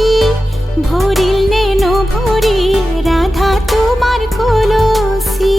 আখি ভৰিল নে নভৰিল ৰাধা তোমাৰ কলসি।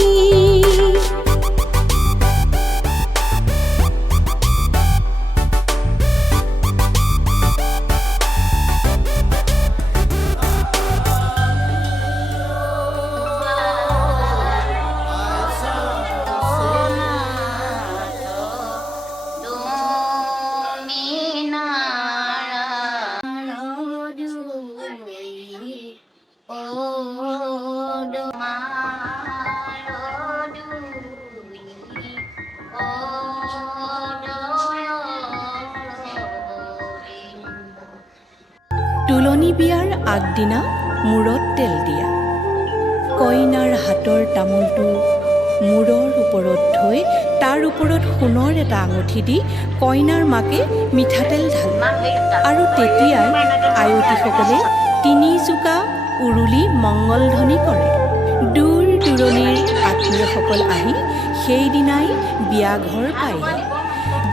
তুলনি বিয়াৰ আগদিনা মূৰত তেল দিয়া। কইনাৰ হাতৰ তামোলটো মূৰৰ ওপৰত থৈ তাৰ ওপৰত সোণৰ এটা আঙুঠি দি কইনাৰ মাকে মিঠাতেল ঢালে আৰু তেতিয়াই আয়তীসকলে তিনি জোকা উৰুলি মংগলধ্বনি কৰে। দূৰ দূৰণিৰ আত্মীয়সকল আহি সেইদিনাই বিয়াঘৰ পায়হি।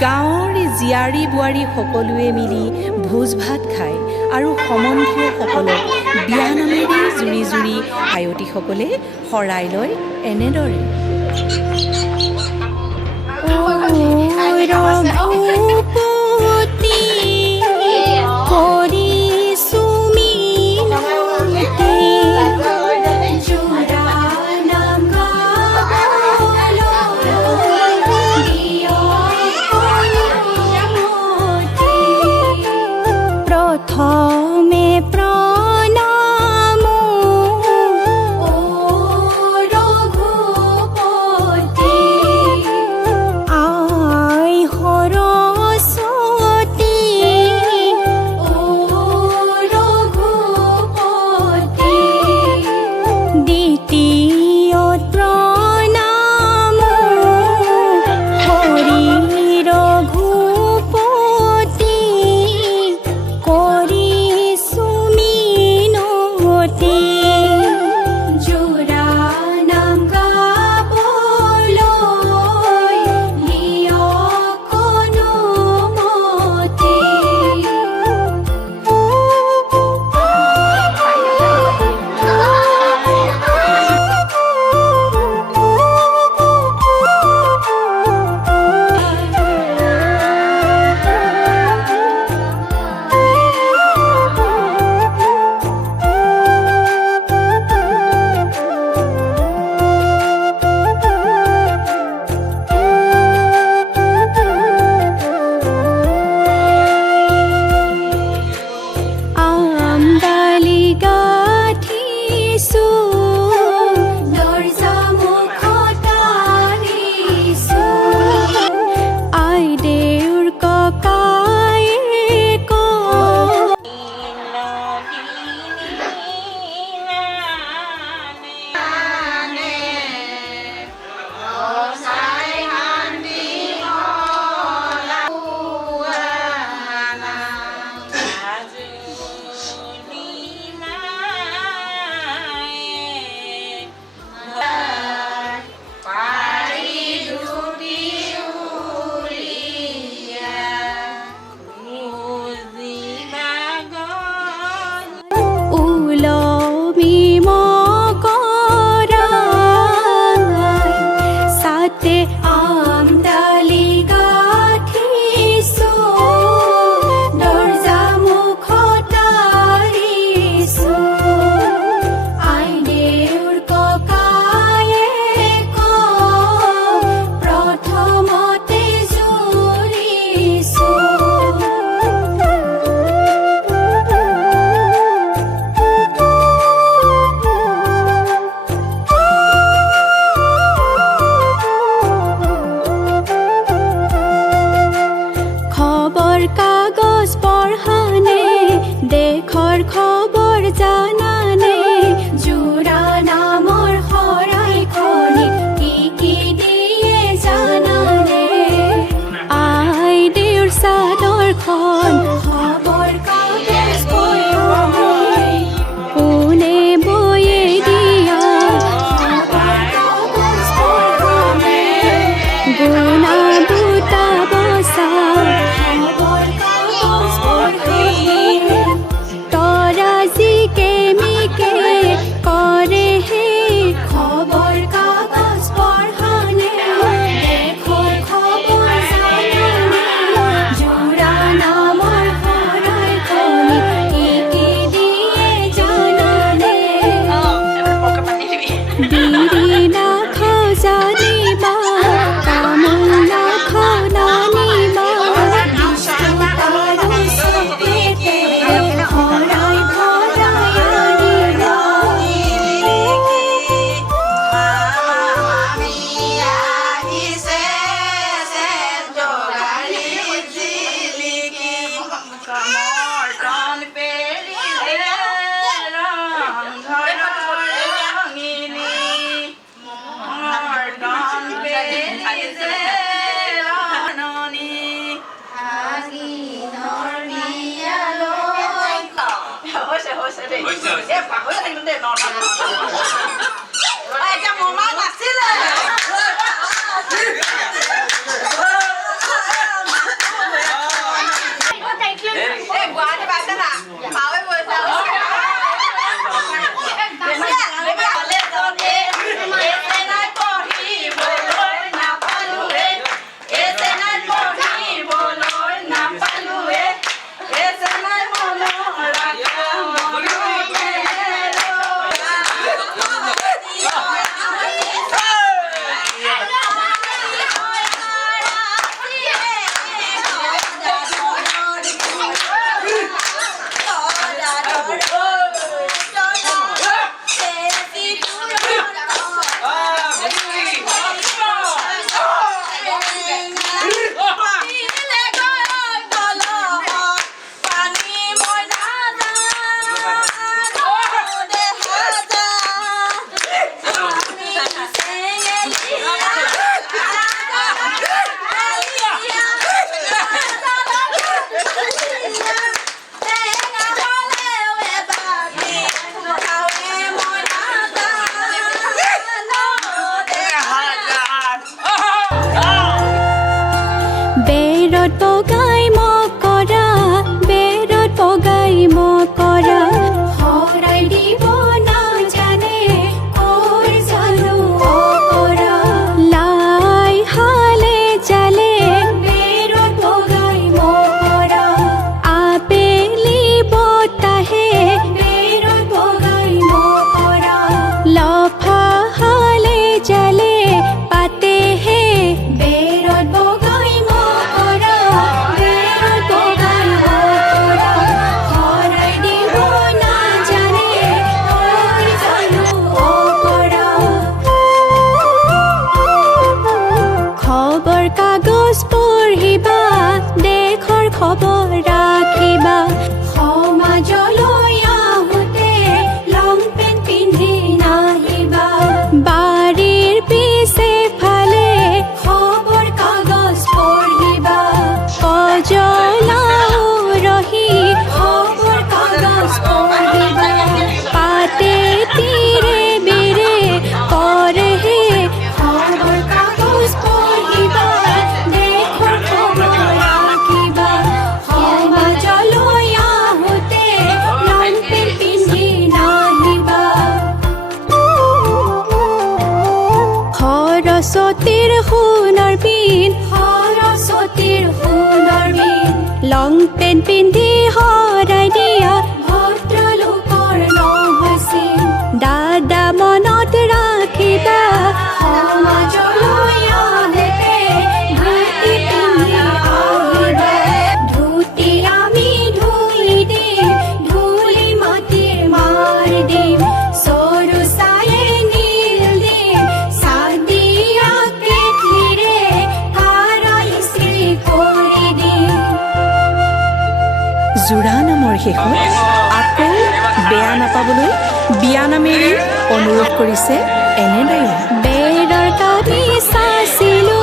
গাঁৱৰ জীয়াৰী বোৱাৰী সকলোৱে মিলি ভোজ ভাত খায় আৰু সম্বন্ধীয়সকলক বিয়া নামেৰে জুৰি জুৰি আয়তীসকলে শৰাই লয় এনেদৰে। প্ৰথমে প্ৰণাম ও ৰঘুপতি আই হৰষ দে নটা এতিয়া মমা নাছিলে গুৱাহাটী পাইছে না পাৱে গৈছে বেৰত বগাই মকৰা বেৰত বগাই মকৰা হৰাই দিব নাজানে কৈ জানো অকৰা লাই হালে জালে বেৰত বগাই মকৰা আবেলি বতাহে বেৰত বগাই মকৰা লফা হালে জালে পাতেহে বেৰত বগাই মকৰা বেৰত বগাই মকৰা হৰাই দিব নাজানে কৈ জানো অকৰা খবৰ কাগজ পঢ়িবা দেশৰ খবৰ ৰাখিবা সমাজলৈ আহোঁতে লং পেণ্ট পিন্ধি নাহিবা বাৰীৰ পিছে ফালে খবৰ কাগজ পঢ়িবা কজলাও ৰহি খবৰ কাগজ পঢ়িবা পাতে তীৰে বেৰে কৰেহে খবৰ কাগজ পঢ়িবা দেশৰ খবৰ ৰাখিবা সমাজলৈ আহোঁতে লং পেণ্ট পিন্ধি নাহিবা সৰস্বতীৰ সোণৰ বিন সৰস্বতীৰ সোণৰ বিন লং পেণ্ট পিন্ধি হৰাই দিয়া ভদ্ৰলোকৰ নহৈছিল দাদা মনত ৰাখিবা সমাজলৈ আহোঁতে ধুতি পিন্ধি আহিবা ধুতি আমি ধুই দিম ধূলি মাটিৰ মাৰ দিম সৰু চায়ে নীল দিম চাদিয়া কেটলিৰে কাৰা ইস্ত্ৰি কৰি দিম জোৰা নামৰ শেষত আকৌ বেয়া নাপাবলৈ বিয়ানামেৰে অনুৰোধ কৰিছে এনেদৰে বেৰৰ কামি চাইছিলো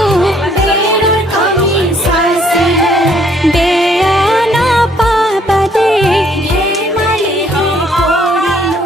বেৰৰ কামি চাইছিলো বেয়া নাপাবা দে ধেমালি কৰিলো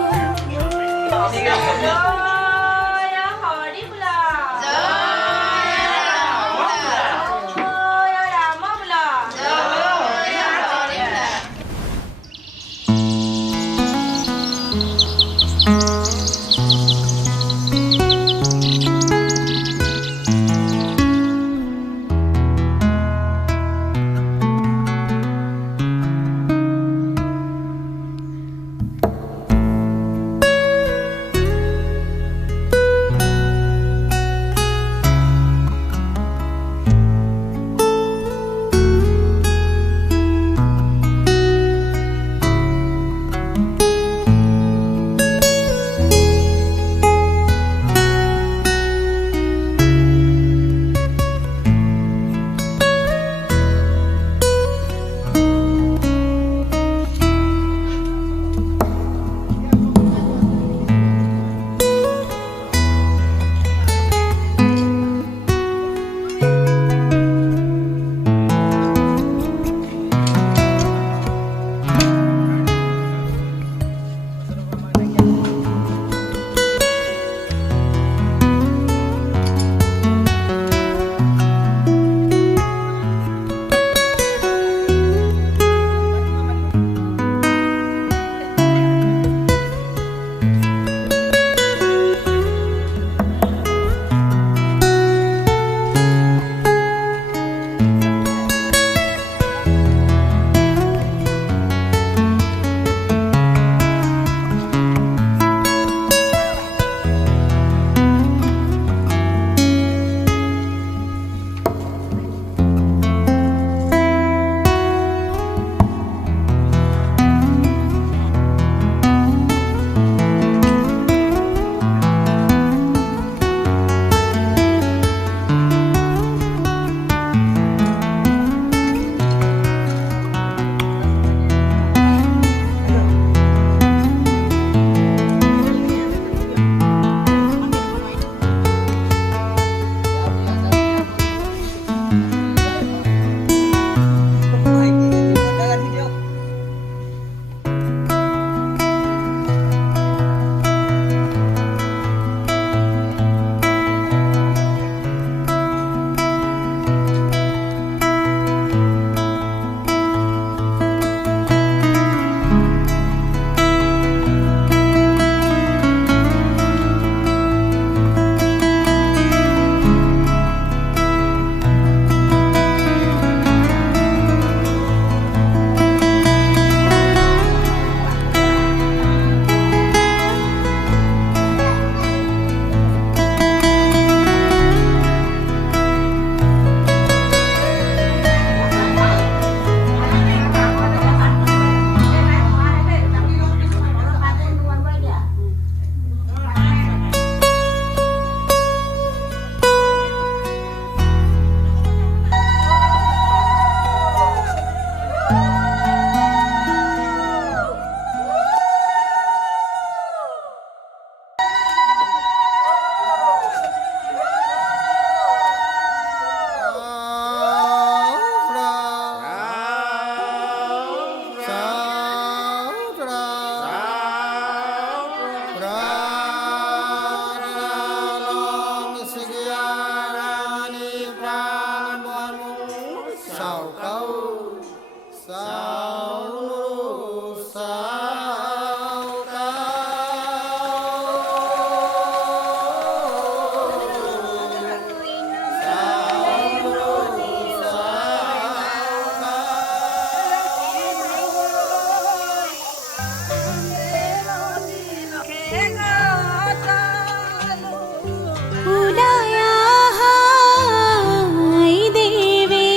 উলায়া হাই দেবে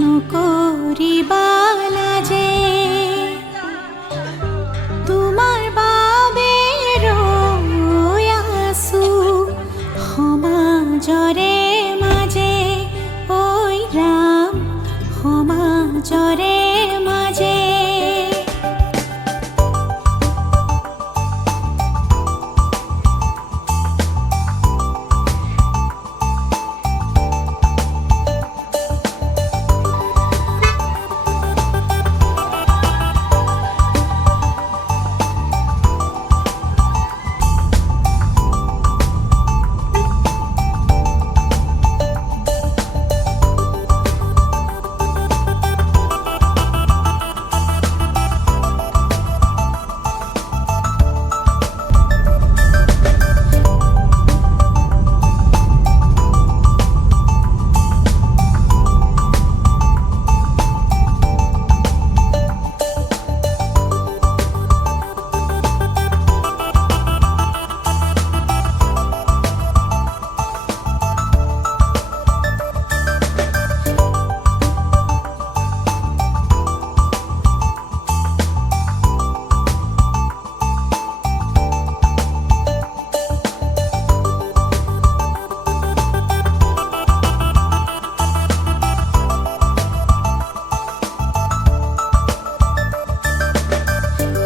নকৰিবালা যে তোমাৰ বাবেৰ আছু সমাজৰে মাজে ঐ ৰাম সমাজৰে মাজে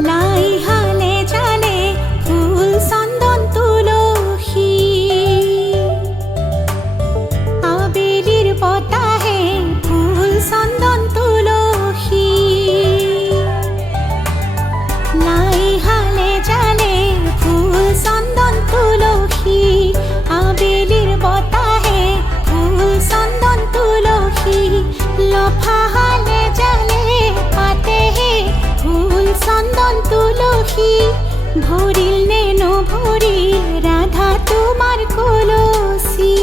লাই হালে জালে ফুল চন্দন তুলসী আবেলির বতাহে ফুল চন্দন তুলসী লাই হালে জালে ফুল চন্দন তুলসী আবেলির বতাহে ফুল চন্দন তুলসী লফা হালে জালে পাতেহে ফুল চন্দন তুলসী ভরিল নে নভরিল রাধা তোমার কলসী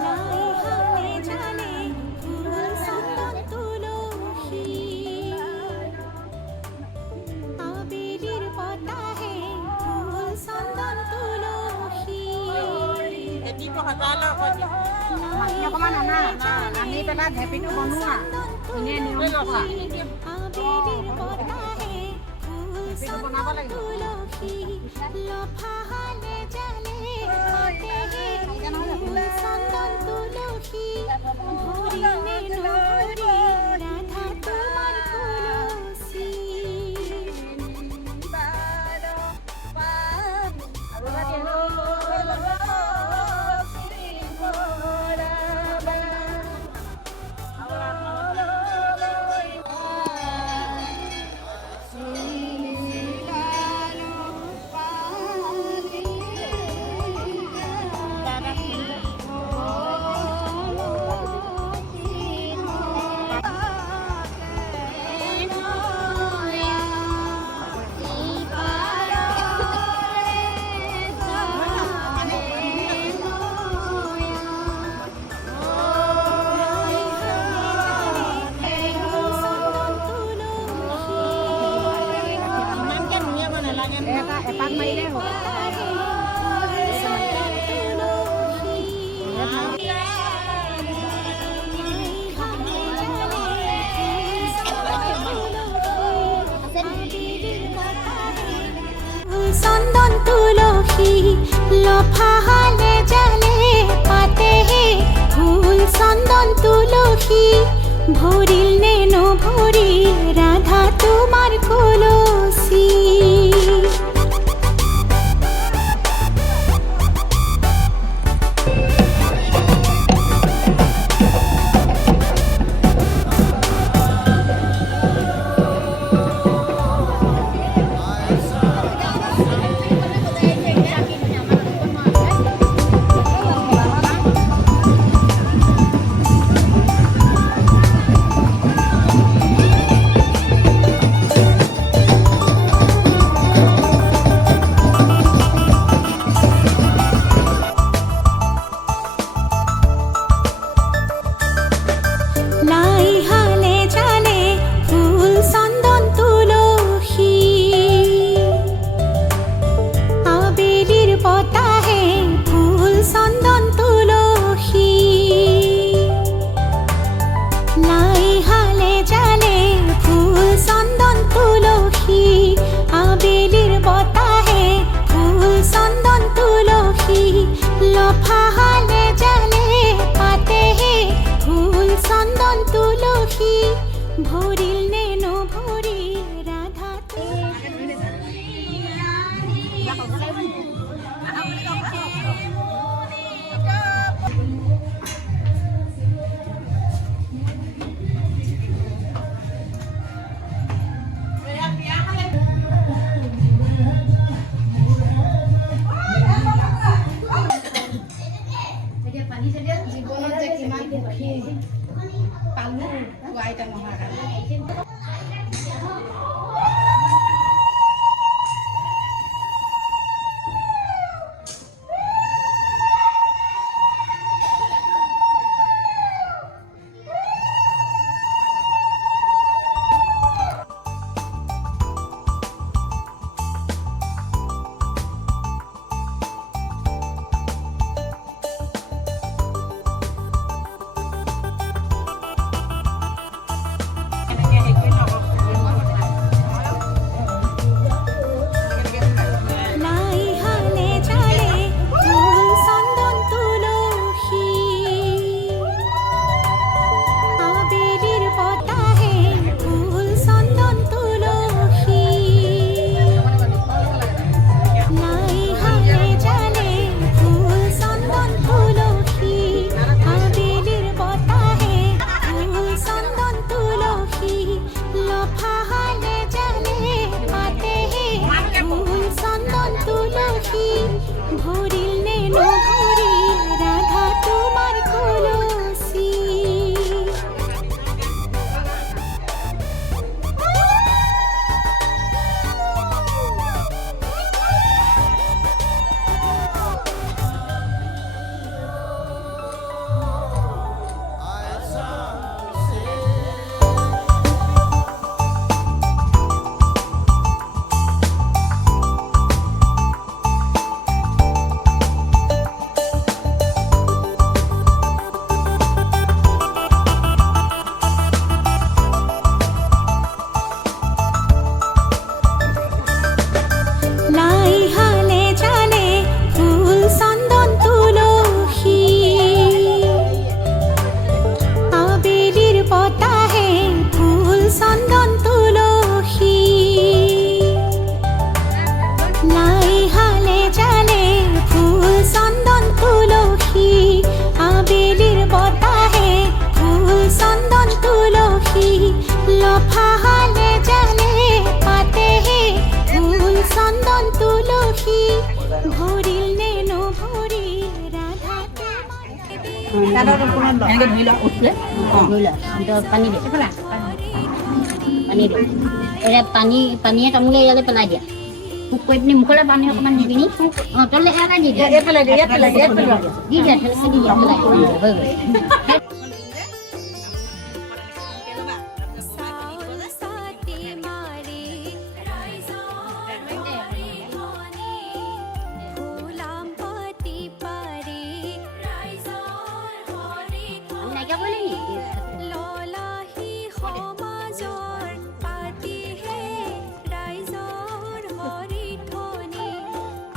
লাই হালে জালে ফুল চন্দন তুলসী আবেলির বতাহে ফুল চন্দন তুলসী আমি পেলাই হেপিটো বনোৱা এনে নিয়ম কৰা আবেলির বতাহে ফুল চন্দন তুলসী লফা হালে জালে পাতেহে ফুল চন্দন তুলসী ভরিল নে নভরিল রাধা তোমার কলসী এপাক মাৰিলে হ'ব চন্দন তুলসী লফা হালে জালে পাতেহে ফুল চন্দন তুলসী ভরিল নে নভরিল রাধা তোমার কলসী জীৱনত যে কিমান সুখী পালোঁ খোৱা আইতা নোহোৱাৰ কাৰণে। লাই হালে জালে ফুল চন্দন তুলসী আবেলির বতাহে ফুল চন্দন তুলসী লাই হালে জালে ফুল চন্দন তুলসী আবেলির বতাহে ফুল চন্দন তুলসী লফা হালে জালে পাতেহে ফুল চন্দন তুলসী ভরিল নেনু ভরিল রাধা তোমার তুলসী লাই হালে জালে ফুল চন্দন তুলসী আবেলির বতাহে ফুল চন্দন তুলসী লাই হালে জালে ফুল চন্দন তুলসী আবেলির বতাহে ফুল চন্দন তুলসী লফা হালে জালে পাতেহে ফুল চন্দন তুলসী ভরিল নেনু ভরিল রাধা এনেকৈ ধৰি লোৱা উঠিলে ধৰি লোৱা পানী দিয়ে পানী দিয়ে এয়া পানীয়ে তামোলে ইয়ালৈ পেলাই দিয়া মোক কৈ পিনি মুখলৈ পানী অকণমান দি পিনি তললৈ এৰাই দি দিয়া এইফালে দিয়ে এইফালে দিয়ে এইফালে দিয়ে দি দিয়া ঠেলেকে দি দিয়া পেলাই হৈ গ'ল সাথী মারি ফুলাম পতি পারি নাইকিয়া কৰিলে নি ললাহি সমাজৰ পাতিহে ৰাইজৰ হৰি ধ্বনি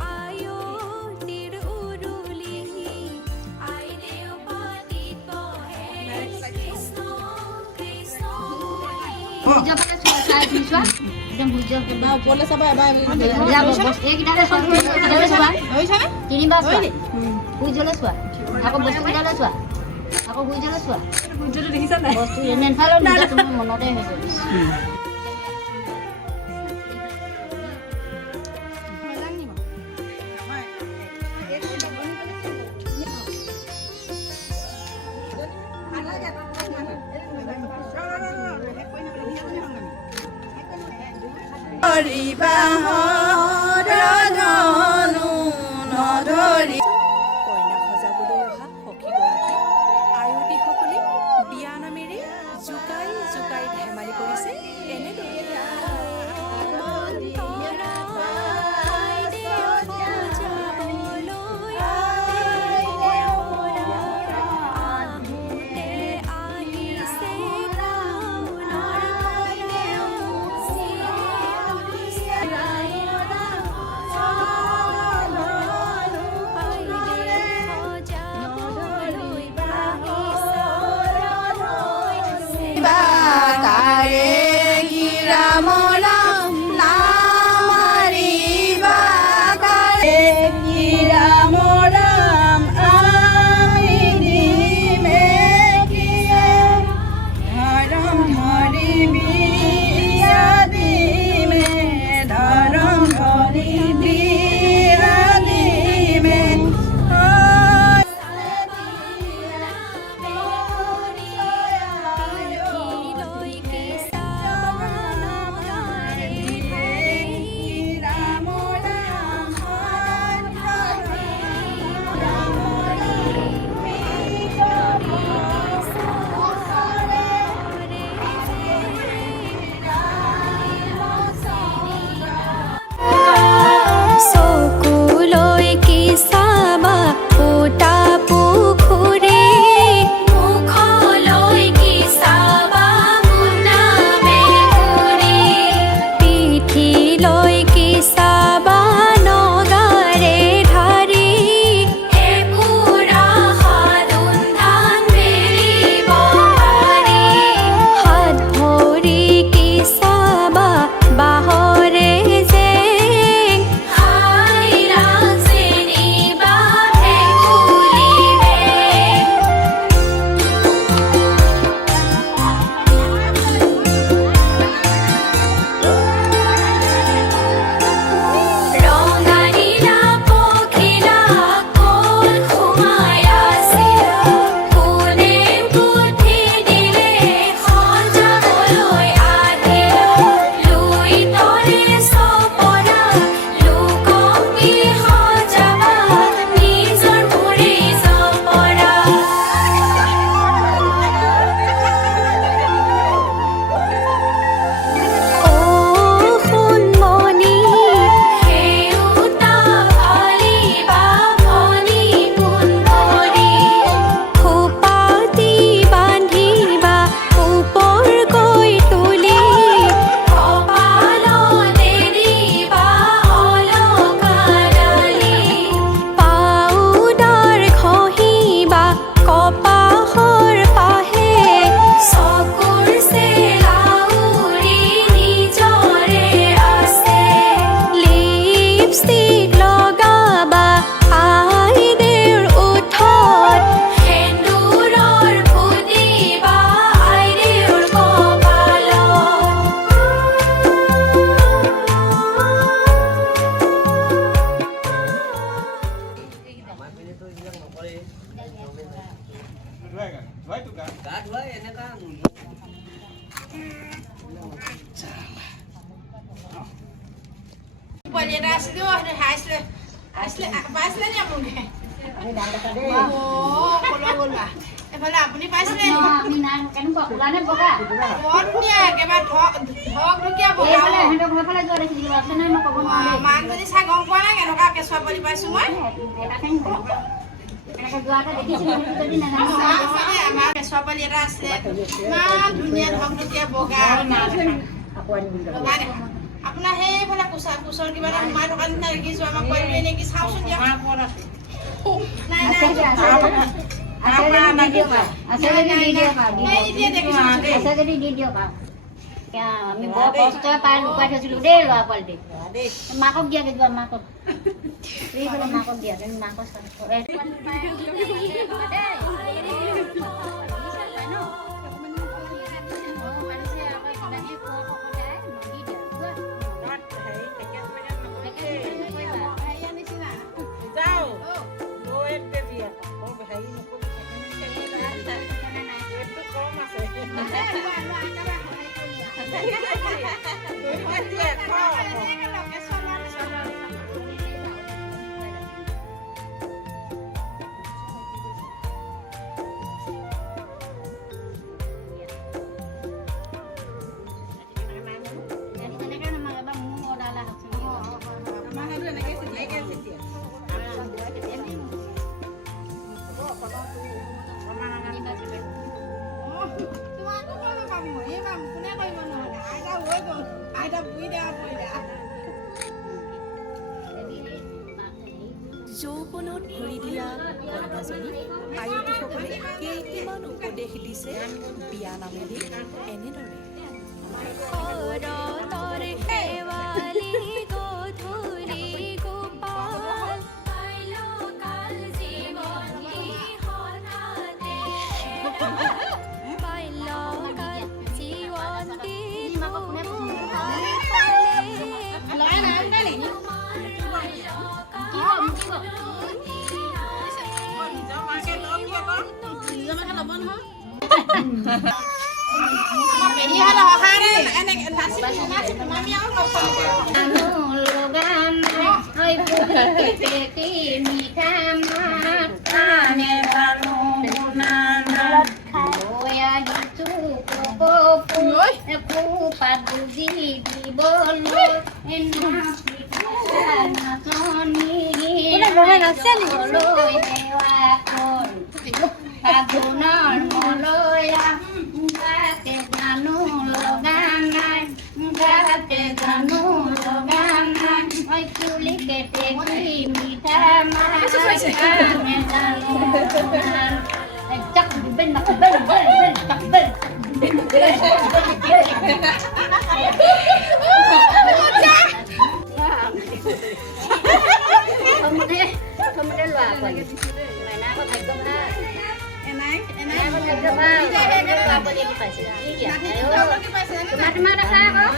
আয়তিৰ উৰুলি আইদেউ পাতিত বহে কৃষ্ণ কৃষ্ণ সূৰ্য ফালে চোৱা চাই তুমি চোৱা একদম সূৰ্য ওপৰলৈ চাবা এবাৰ এইকেইটালে চোৱা এইকেইটালে চোৱা ধৰিছানে তিনিবাৰ চোৱা সূৰ্যলৈ চোৱা আকৌ বস্তুকেইটালৈ চোৱা আকৌ সূৰ্যলৈ চোৱা সূৰ্যটো দেখিছা নাই বস্তু এনে নাচালেও নিজে তোমাৰ মনতে হৈ গ'ল কইনা সজাবলৈ অহা সখীগৰাকী আয়তীসকলে বিয়া নামেৰে জোকাই জোকাই ধেমালি কৰিছে এনেদৰে পোৱালি এটা আছিলো হাইছিলে পাইছিলে নি আপোনালোকে কলৈ গ'লা এফালে আপুনি পাইছিলে আমি নাই কেনেকুৱা ওলা নে বগা বৰ ধুনীয়া একেবাৰে ধকধকীয়া বগা সিহঁতৰ ঘৰৰ ফালে যোৱা দেখিছিলোঁ আছে নাই মই ক'ব নোৱাৰোঁ মাকজনী চাই গম পোৱা নাই কেনেকুৱা কেঁচুৱা পোৱালি পাইছো মই এনেকৈ যোৱাটা দেখিছিলোঁ যদি নাজানো আমাৰ কেঁচুৱা পোৱালি এটা আছে ইমান ধুনীয়া ধকধকীয়া বগা আপোনাৰ সেইফালে কোচৰ কিবা এটা সোমাই থকা নিচিনা দেখিছো আমাৰ পোৱালি নেকি চাওঁচোন দিয়ক নাই নাই আমি বৰ কষ্টই পাই লুকাই থৈছিলো দেই ল'ৰা পোৱালিটি মাকক দিয়া কেতিয়াবা মাকক মাকক দিয়া মাকক যৌৱনত ভৰি দিয়া কন্যাজনী আয়তীসকলে কেইটামান উপদেশ দিছে বিয়া নামেৰে এনেদৰে শৰতৰ শেৱালি গধূলি গোপাল বাল্যকাল জীৱন্তী হঠাতে বাল্যকাল জীৱন্তী Agunar moloya, gate ganu loganai, gate ganu loganai, oi kuli kete ki mita mas, ame ganu, cak ben cak ben, Kemudian lu apa? Mana aku tengok lah. Enak aku tengok lah. Itu apa dia kipas? Iya. Ayo. Kemana sah kok?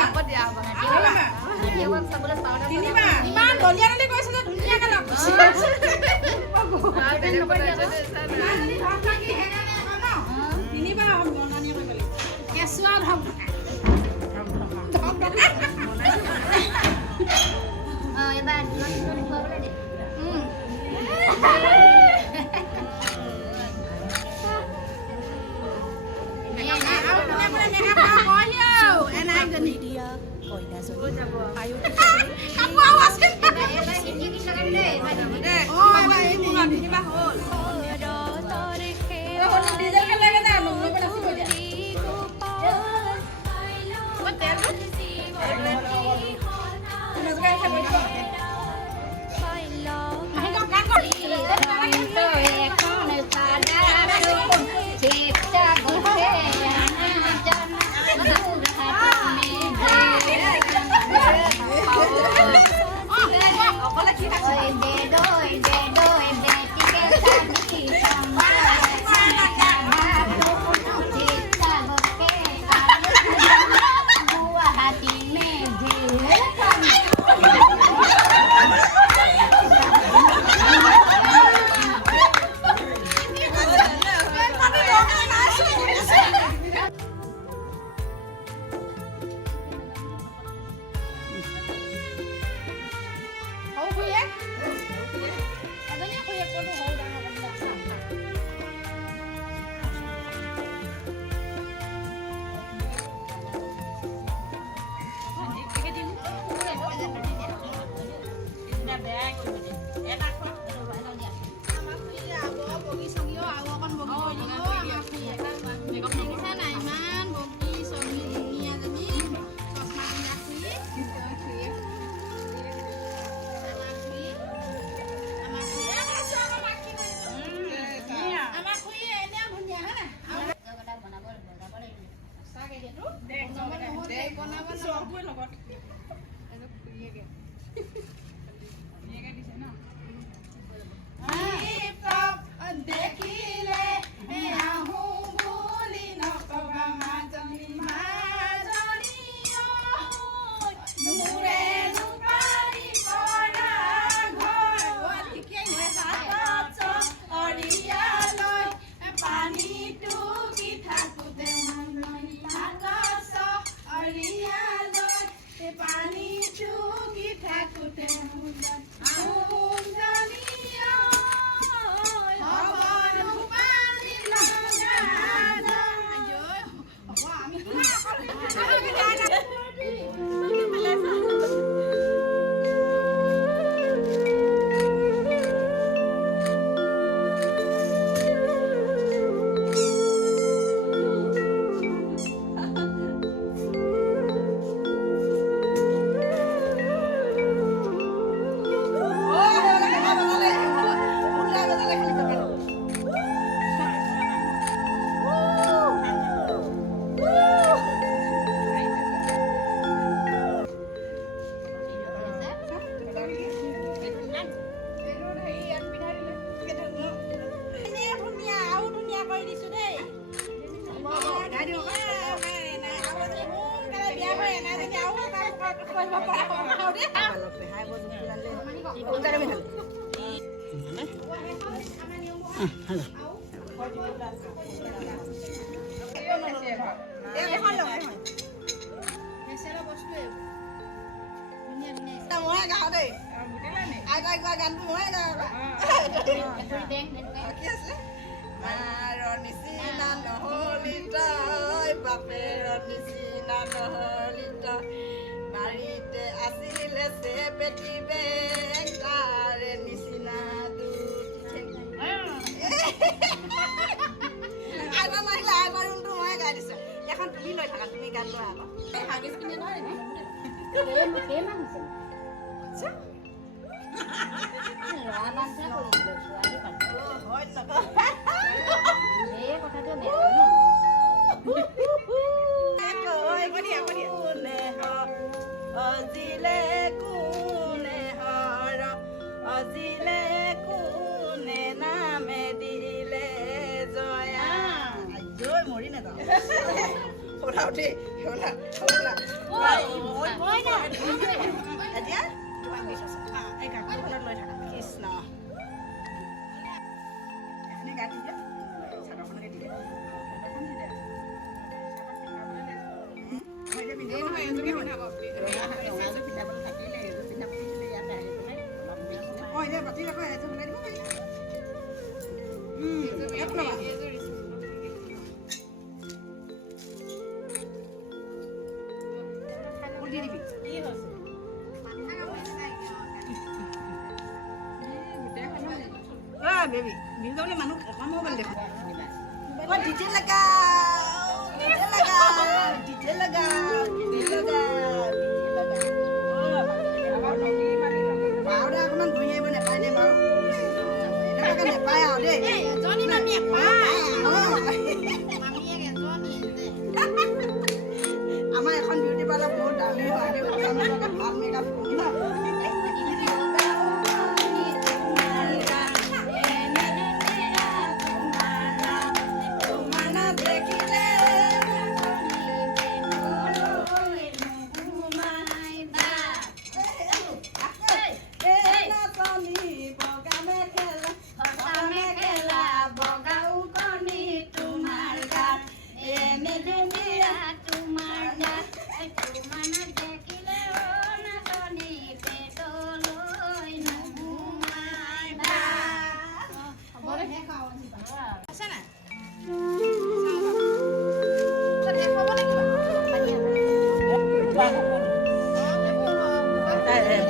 Apa dia abang? Dia abang 11 tahun. Ini mah. ইমান ধুনীয়া বুলি কৈছিলে ধুনীয়াকে লগ কেঁচুৱা ধক Eban, dulu boleh deh. ভৰি দিয়া কন্যাজনী আয়তীসকলে বেয়াই কৰিব দে এটা খোৱা আমাৰ খুৰীয়ে আগৰ বগী চগীও আৰু অকণ বগী কৰি দিব আমাৰ খুৰীয়ে দেখিছা নাই ইমান বগী চগী ধুনীয়াজনী চশমা পিন্ধা খুৰী আমাৰ খুৰী এনেও ধুনীয়া হয় নাই সঁচাকৈ সেইটো বনাব চবৰে লগত দেখিলে আহো বুলি নকবা মাজনী মোৰে দুপাৰী পৰা ঘৰ অৰিয়ালৈ পানীটো কি থাকোঁতে অৰিয়ালৈ পানীটো কি থাকোঁতে মই গাওঁ দেই গানটো মই গাওঁ কি আছে মাৰৰ নিচিনা নহলি তই বাপেৰ নিচিনা নহলি তই বাৰীতে আছিলে চেপেটি বেং তাৰে নিচিনা আগৰ নাহিলে আগৰ ৰুমটো মই গাই দিছোঁ এখন তুমি লৈ থাকা তুমি গান লোৱা আকৌ হাগিছ পিন্ধি নহয় অজিলে কোনে নামে দিলে জয়া জয় মৰি নাযাওঁ ওলাওতে এতিয়া তোমাক দি থৈছোঁ এই কাপোৰখনত লৈ থাকা কৃষ্ণ এখনে গাই দি দিয়া চাদৰখনকে দি দিয়া বাতি আকৌ এযোৰ বনাই দিব পাৰিবা দি দিবি কি হৈছে বেবি বিহু গাবলৈ মানুহ অকণ মোবাইল দেখোন ডিজে লগা অকণমান ধুই আহিব নেপায় নে বাৰু এনেকুৱাকে নেপায় আৰু দেই আমাৰ এখন বিউটি পাৰ্লাৰ বহুত দামী হয় ভাল মেকআপ কৰো ন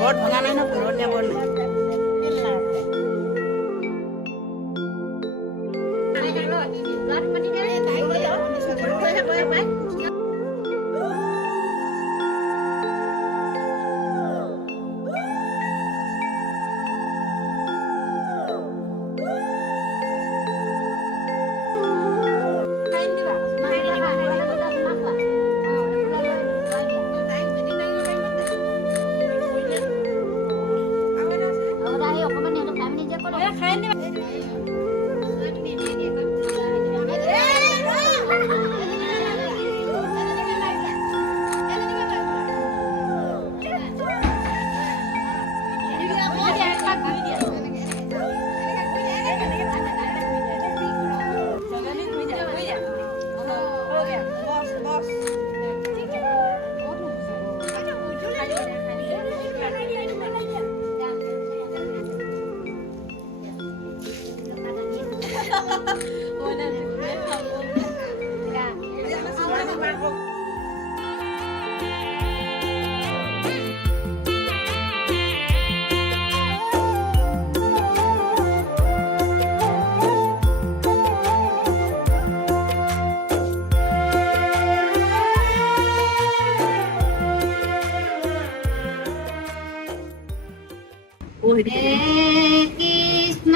বৰ্ড ভঙা নাই ন পুৰণীয়া বৰ্ড নাই কৃষ্ণ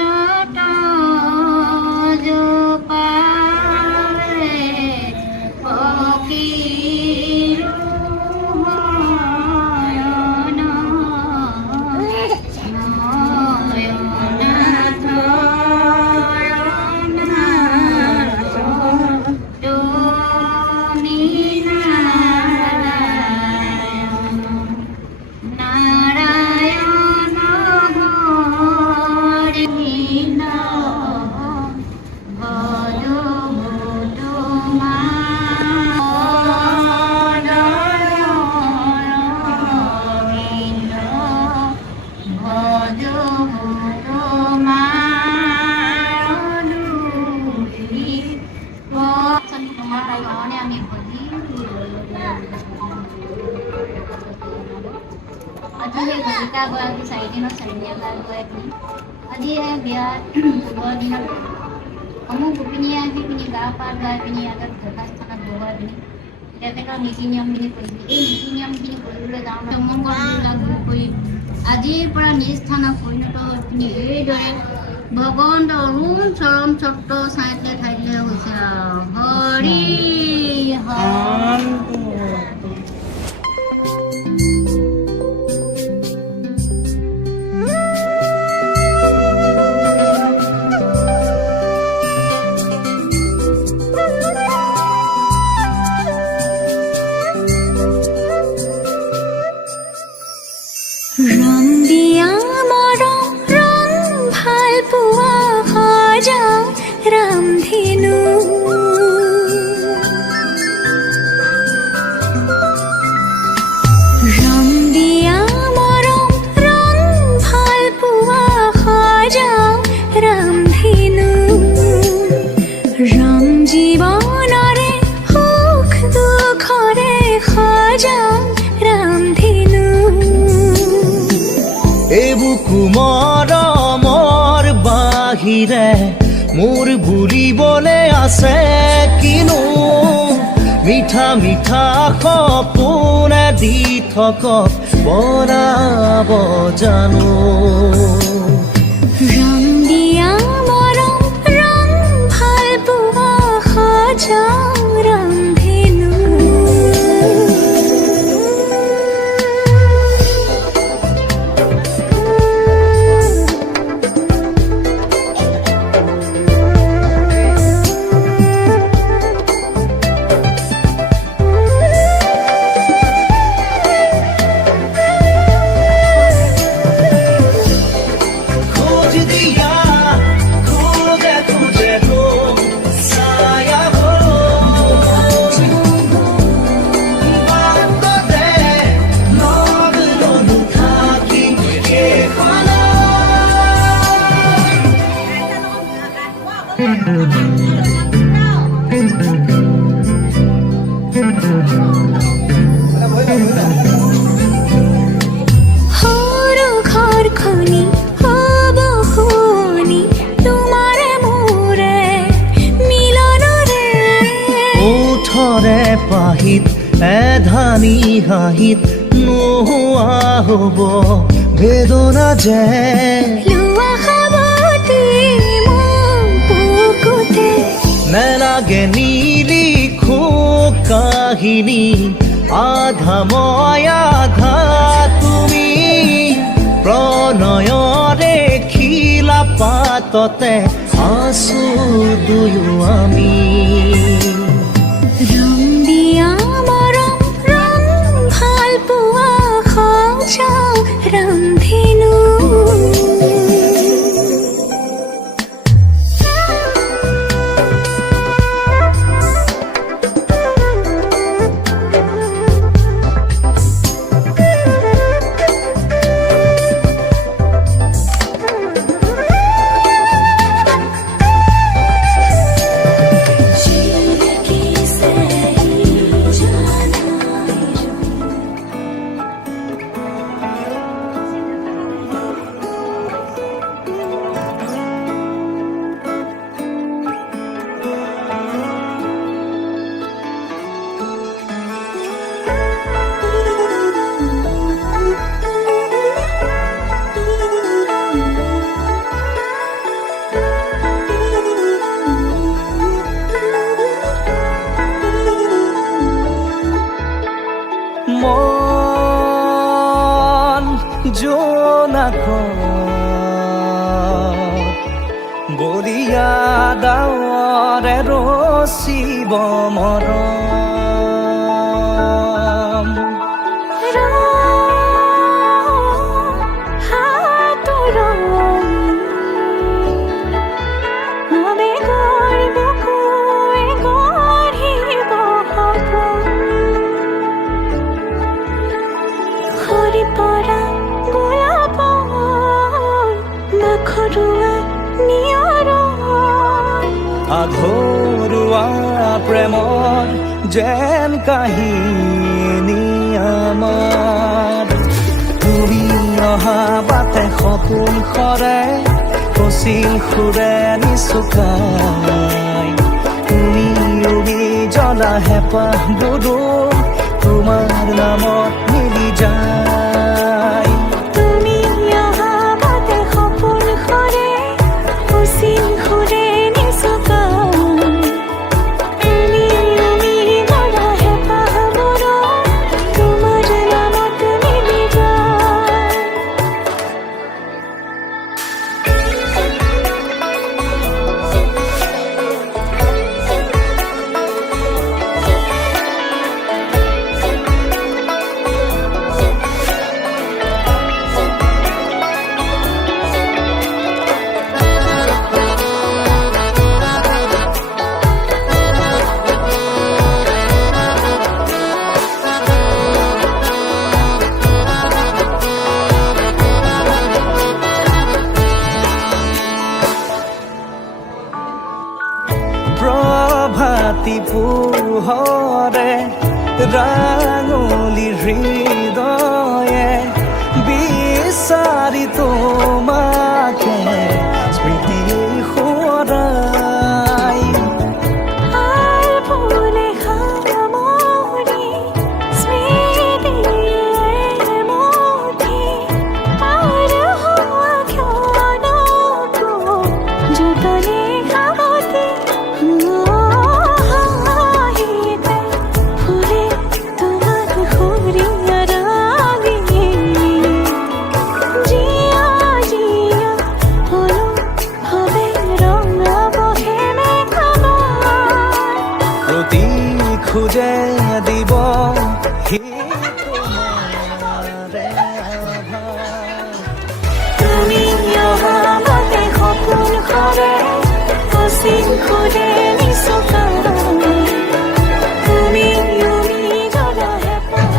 আজি গীতা গৰাকী 4 দিনৰ চাৰিয়ালা গৈ পিনি আজি বিয়াত পোন্ধৰ দিনত সমূহ গোপিনীয়ে আহি পিনি গা পা ধুৱাই পিনি আগত যথাস্থানত বহুৱাই পিনি তেখেতৰ নীতি নিয়মখিনি কৰিছিল। এই নীতি নিয়মখিনি কৰিবলৈ যাওঁতে মংগলবিলাক দূৰ কৰি আজিৰ পৰা নিজ স্থানত পৰিণত হৈ পিনি এইদৰে ভগৱন্ত অৰুণ চৰণ চক্ৰ চাইতে ঠাইতে হৈছে হৰি হৰি। ৰং দিয়া মৰম ৰং ভাল পোৱা সজা ৰামধেনু ৰং দিয়া মৰম ৰং ভাল পোৱা সজা ৰামধেনু ৰং জীৱনৰে সুখ দুখৰে সজা ৰামধেনু এইবোৰ কুমৰমৰ বাহিৰে মোৰ বুলিবলে আছে কিনো মিঠা মিঠা সপোনে দি থকক বৰাব জানো। ৰং দিয়া মৰম ৰং ভাল পোৱা সজা ৰামধেনু खोज दिया खोजे तुझे हो साया हो बात दे लग लो था कि ये खाना সৰু ঘৰখনি হ'ব শুৱনি তোমাৰে মোৰে মিলনৰে ওঠৰে পাহিত এধানি হাঁহিত নোহোৱা হ'ব বেদনা যে লোৱা সাৱতি মোক বুকুতে নেলাগে নিলিখো কাহিনী আধা মই আধা তুমি প্ৰণয়ৰে খিলা পা হাততে আছো দুয়ো আমি ৰং দিয়া মৰম ৰং ভাল পোৱা সজাও ৰামধেনু মন জোনাকত বলিয়া ডাৱৰে ৰচিব মৰম আঘৰুৱা প্ৰেমৰ যেন কাহিনী আমাৰ তুমি অহা বাটে সপোন সৰে কচিল সুৰে নিচুকাই তুমি উৰি জ্বলা হেঁপাহ বুদো তোমাৰ নামত মিলি যায় তুমি অহা বাটে সপোন সৰে কচিল সুৰে প্ৰভাতী পোহৰে ৰাঙলী হৃদয়ে বিচাৰি তোমাকে স্মৃতি সোঁৱৰাই খুঁজে দিব তুমি অহা বাটে সপোন সৰে কচিল সুৰে নিচুকাই তুমি উৰি জ্বলা হেঁপাহ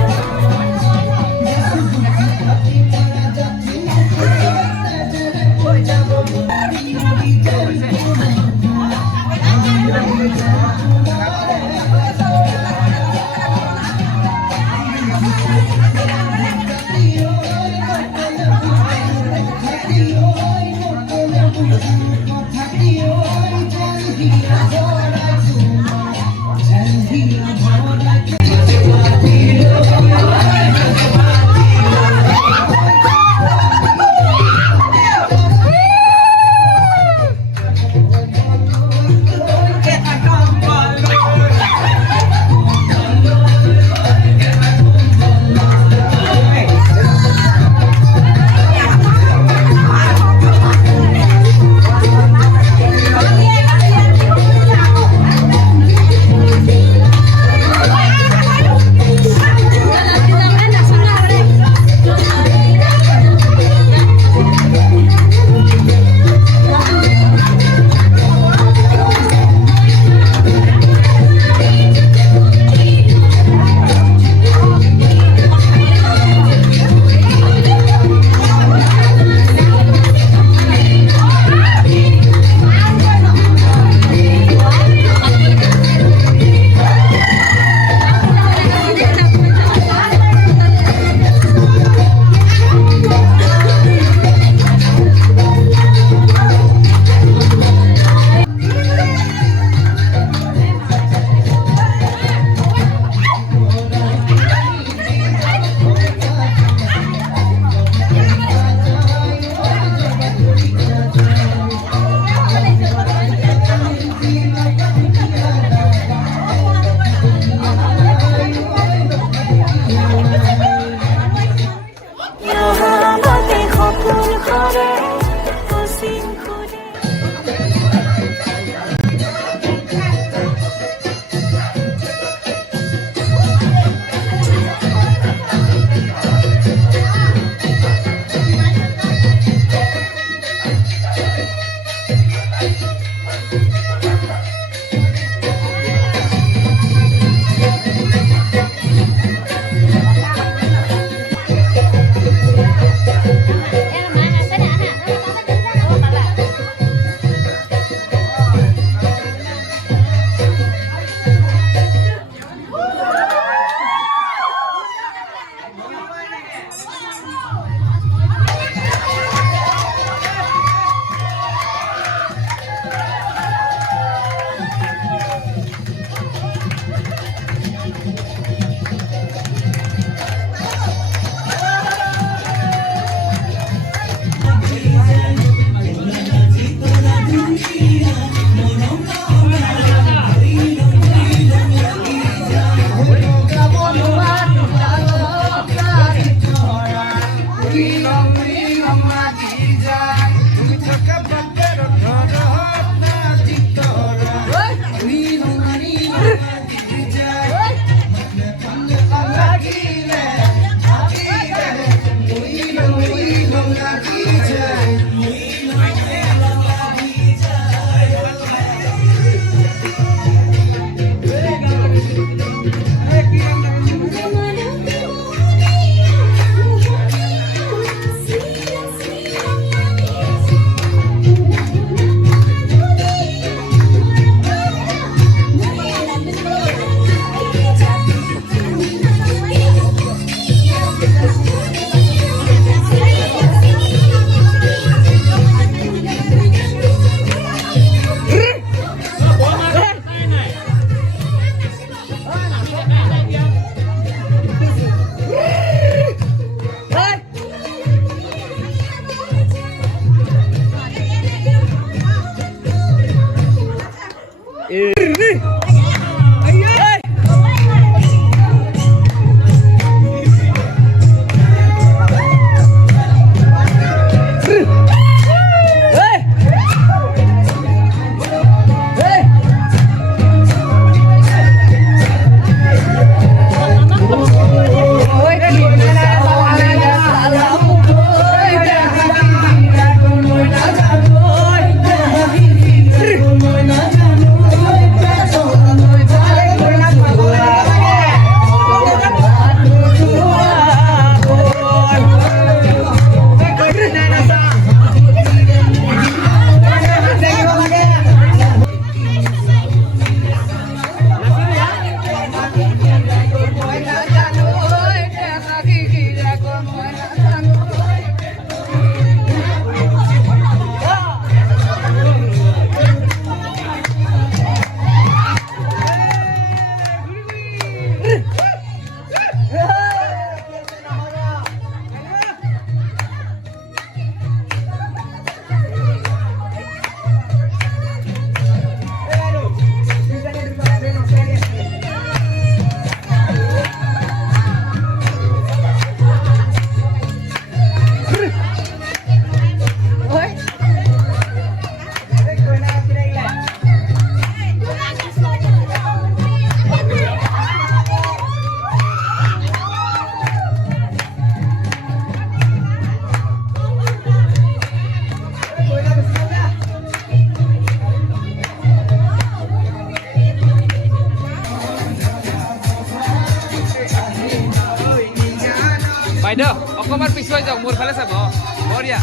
যায় তুমি থকা বাটেৰ ঘৰত নাতি তৰা লাগি যায় লাগিলে লাগি যায় বাইদেউ অকণমান পিছুৱাই যাওক মোৰ ফালে চাব বঢ়িয়া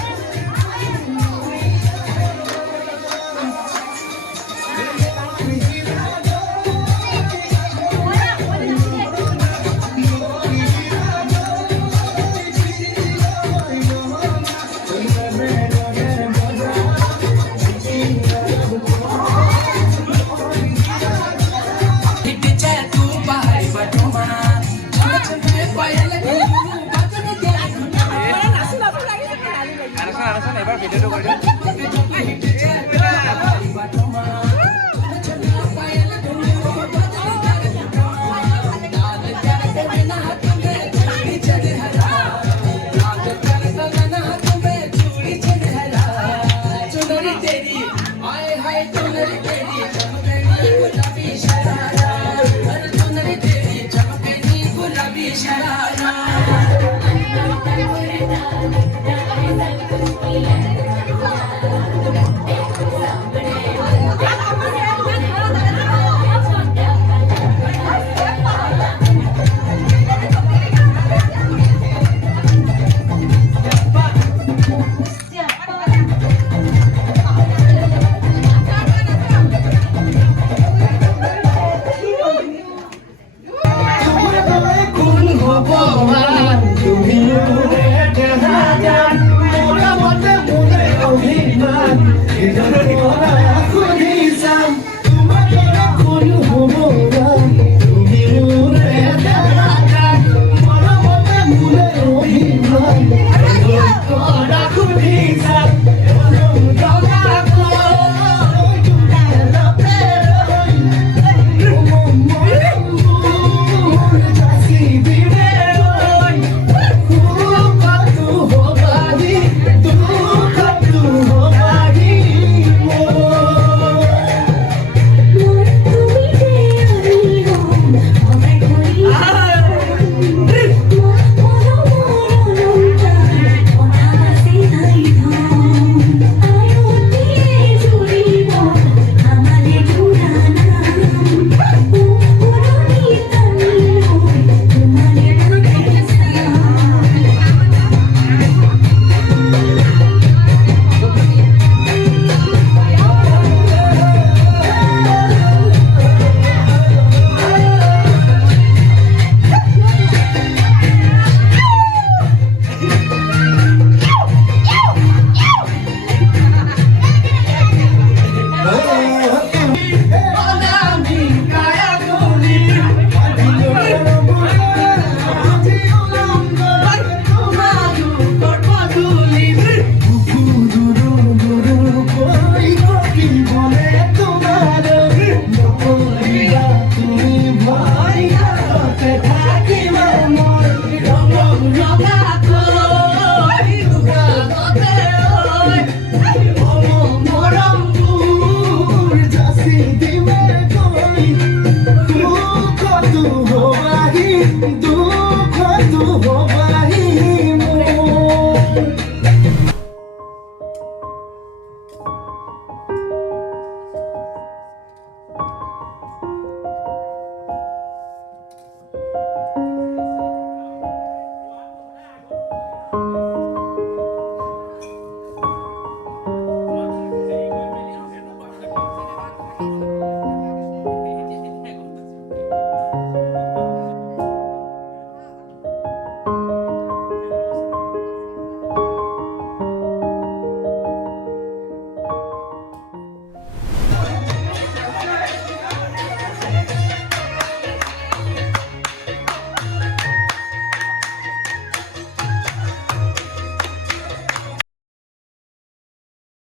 এবাৰ ভিডিঅ'টো কৰি তুমি